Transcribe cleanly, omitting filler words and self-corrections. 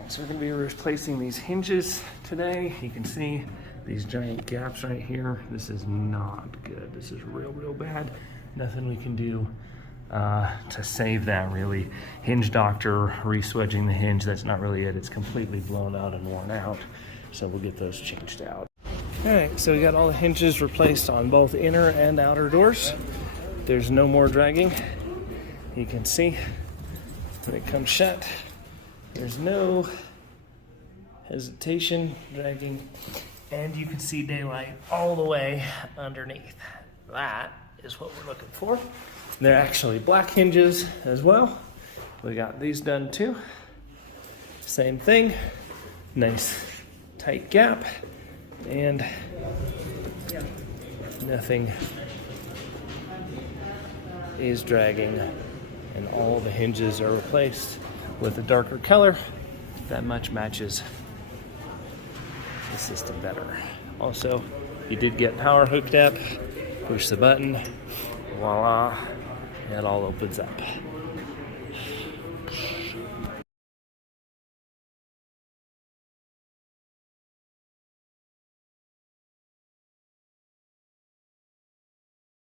Alright, so we're going to be replacing these hinges today. You can see these giant gaps right here. This is not good. This is real bad. Nothing we can do to save that really. Hinge doctor re-swedging the hinge, that's not really it. It's completely blown out and worn out. So we'll get those changed out. Alright, so we got all the hinges replaced on both inner and outer doors. There's no more dragging. You can see when it comes shut, there's no hesitation, dragging, and you can see daylight all the way underneath. That is what we're looking for. They're actually black hinges as well. We got these done too. Same thing, nice tight gap, and nothing is dragging, and all the hinges are replaced with a darker color that much matches the system better. Also, you did get power hooked up. Push the button, voila, it all opens up.